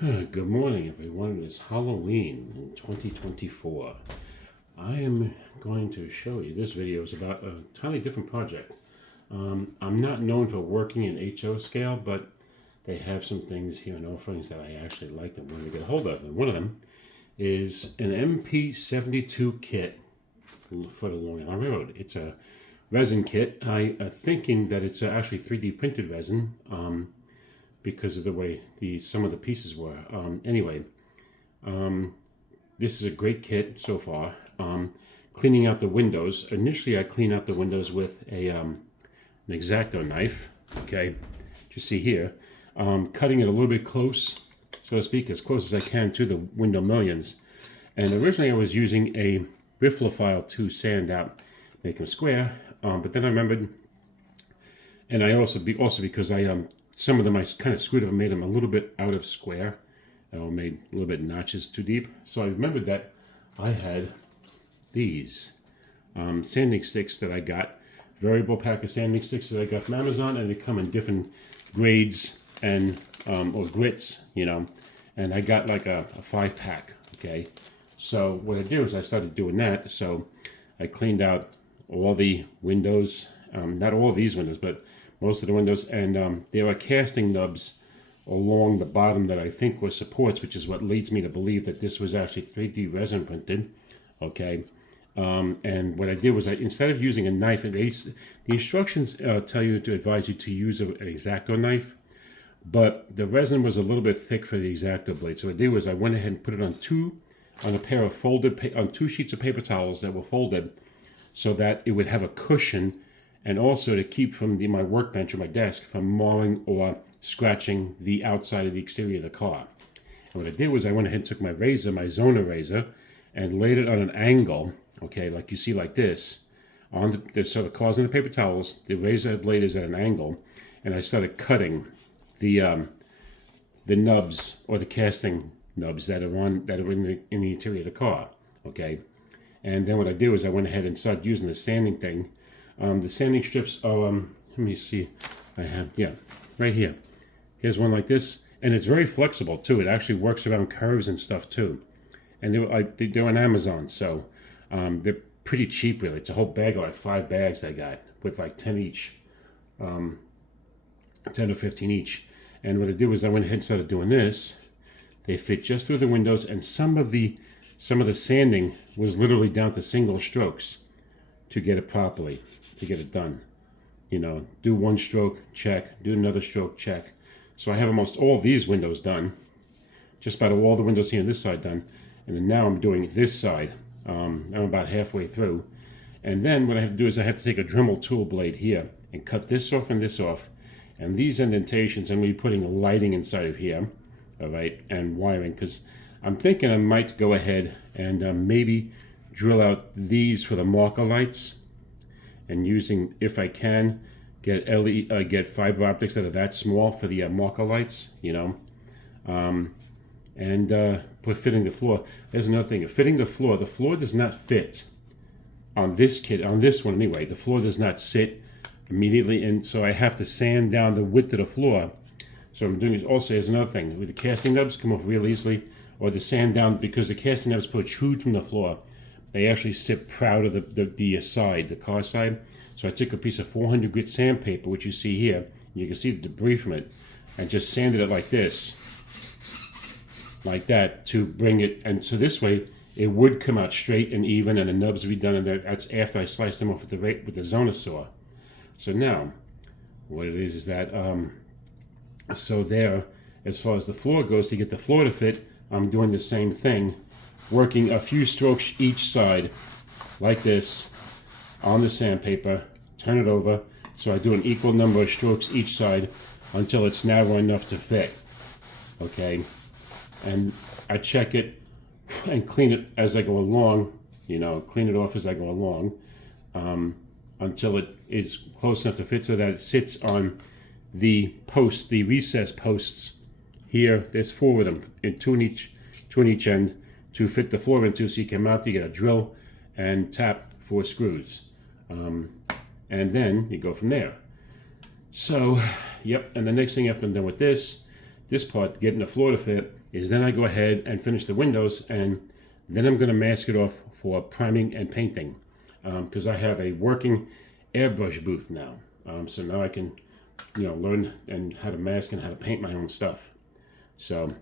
Good morning, everyone. It's Halloween in 2024. I am going to show you, this video is about a totally different project. I'm not known for working in HO scale, but they have some things here in offerings that I actually like and want to get a hold of. And one of them is an MP-72 kit for the Long Island Railroad. It's a resin kit. I am thinking that it's actually 3D printed resin. Because of the way some of the pieces were. This is a great kit so far. Cleaning out the windows. Initially, I clean out the windows with an X-Acto knife. Okay, you see here, cutting it a little bit close, so to speak, as close as I can to the window mullions. And originally, I was using a riffler file to sand out, make them square. But then I remembered, and I also because I some of them I kind of screwed up and made them a little bit out of square, or made a little bit notches too deep. So I remembered that I had these sanding sticks that I got, variable pack of sanding sticks that I got from Amazon, and they come in different grades and or grits, and I got like a 5-pack. Okay, so what I did was I started doing that. So I cleaned out all the windows, not all these windows, but most of the windows, and there are casting nubs along the bottom that I think were supports, which is what leads me to believe that this was actually 3D resin printed. Okay, and what I did was instead of using a knife, the instructions tell you to advise you to use an X-Acto knife, but the resin was a little bit thick for the X-Acto blade. So what I did was I went ahead and put it on two sheets of paper towels that were folded, so that it would have a cushion. And also to keep from my workbench or my desk from mauling or scratching the outside of the exterior of the car. And what I did was I went ahead and took my razor, my Zona razor, and laid it on an angle, okay, like you see like this. So the car's on the paper towels, the razor blade is at an angle, and I started cutting the nubs or the casting nubs that are in the interior of the car, okay. And then what I did was I went ahead and started using the sanding thing. The sanding strips are, let me see, I have, right here. Here's one like this, and it's very flexible too. It actually works around curves and stuff too. And they're on Amazon, so they're pretty cheap really. It's a whole bag of like 5 bags I got with like 10 each, 10 or 15 each. And what I did was I went ahead and started doing this. They fit just through the windows, and some of the sanding was literally down to single strokes to get it properly. To get it done, do one stroke, check, do another stroke, check. So I have almost all these windows done, just about all the windows here on this side done, and then now I'm doing this side. I'm about halfway through, and then what I have to do is I have to take a Dremel tool blade here and cut this off and this off, and these indentations I'm going to be putting lighting inside of here, all right, and wiring, because I'm thinking I might go ahead and maybe drill out these for the marker lights. And using, if I can, get fiber optics that are that small for the marker lights, and fitting the floor. There's another thing, fitting the floor. The floor does not fit on this kit, on this one anyway. The floor does not sit immediately, and so I have to sand down the width of the floor. So I'm doing this also as another thing. With the casting nubs come off real easily, or the sand down, because the casting nubs protrude from the floor. They actually sit proud of the side, the car side. So I took a piece of 400 grit sandpaper, which you see here. You can see the debris from it, and just sanded it like this, like that, to bring it. And so this way, it would come out straight and even, and the nubs would be done. And that's after I sliced them off with the Zona saw. So now, what it is that so there, as far as the floor goes, to get the floor to fit, I'm doing the same thing. Working a few strokes each side, like this, on the sandpaper, turn it over, so I do an equal number of strokes each side until it's narrow enough to fit, okay? And I check it and clean it as I go along, clean it off as I go along, until it is close enough to fit so that it sits on the posts, the recess posts here. There's 4 of them, and two in each end, to fit the floor into, so you can mount, you get a drill and tap 4 screws. And then you go from there. So, yep, and the next thing after I'm done with this, this part, getting the floor to fit, is then I go ahead and finish the windows, and then I'm going to mask it off for priming and painting, because I have a working airbrush booth now. So now I can, learn and how to mask and how to paint my own stuff. So,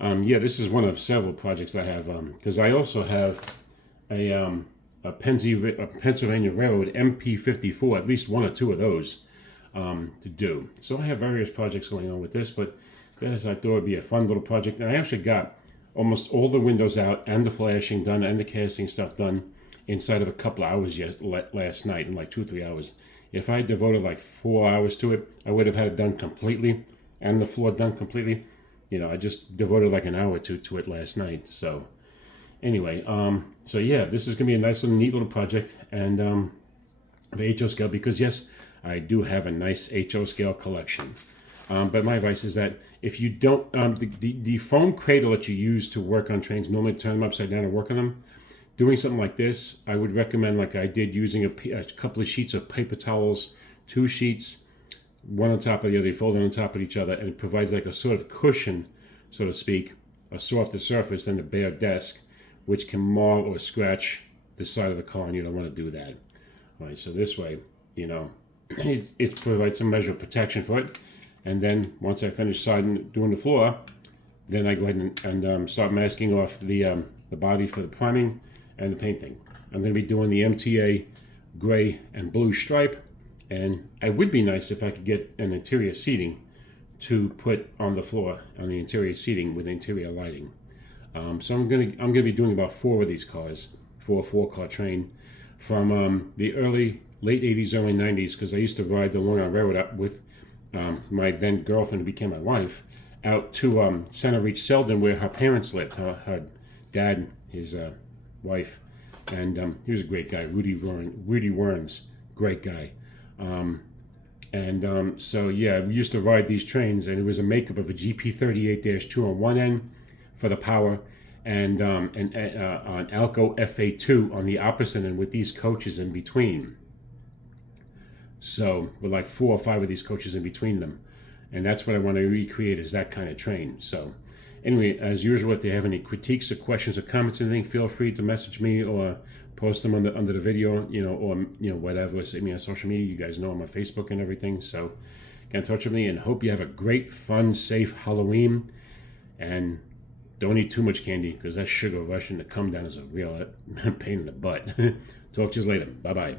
yeah, this is one of several projects I have, because I also have a Pennsylvania Railroad MP-72, at least one or two of those to do. So I have various projects going on with this, but this I thought would be a fun little project. And I actually got almost all the windows out and the flashing done and the casting stuff done inside of a couple of hours last night, in like 2-3 hours. If I had devoted like 4 hours to it, I would have had it done completely and the floor done completely. I just devoted like an hour or two to it last night. So anyway, so yeah, this is gonna be a nice little neat little project, and the HO scale, because yes, I do have a nice HO scale collection. But my advice is that if you don't, the foam cradle that you use to work on trains, normally turn them upside down and work on them. Doing something like this, I would recommend, like I did, using a couple of sheets of paper towels, 2 sheets, one on top of the other, you fold it on top of each other, and it provides like a sort of cushion, so to speak, a softer surface than the bare desk, which can mar or scratch the side of the car, and you don't want to do that. All right, so this way, it provides some measure of protection for it. And then once I finish doing the floor, then I go ahead and start masking off the body for the priming and the painting. I'm going to be doing the MTA gray and blue stripe, and it would be nice if I could get an interior seating to put on the floor, on the interior seating with interior lighting. So I'm gonna be doing about 4 of these cars for a 4-car train from the late 80s, early 90s, because I used to ride the Long Island Railroad up with my then girlfriend, who became my wife, out to Center Reach, Selden, where her parents lived. Her dad, his wife, and he was a great guy, Rudy Werns, great guy. So yeah, we used to ride these trains, and it was a makeup of a GP38-2 on one end for the power, and an Alco FA2 on the opposite end, with these coaches in between. So with like 4 or 5 of these coaches in between them, and that's what I want to recreate, is that kind of train. So anyway, as usual, if they have any critiques or questions or comments or anything, feel free to message me or post them under the video, or whatever. Send me on social media. You guys know I'm on Facebook and everything. So get in touch with me, and hope you have a great, fun, safe Halloween. And don't eat too much candy, because that sugar rush and the come down is a real pain in the butt. Talk to you later. Bye-bye.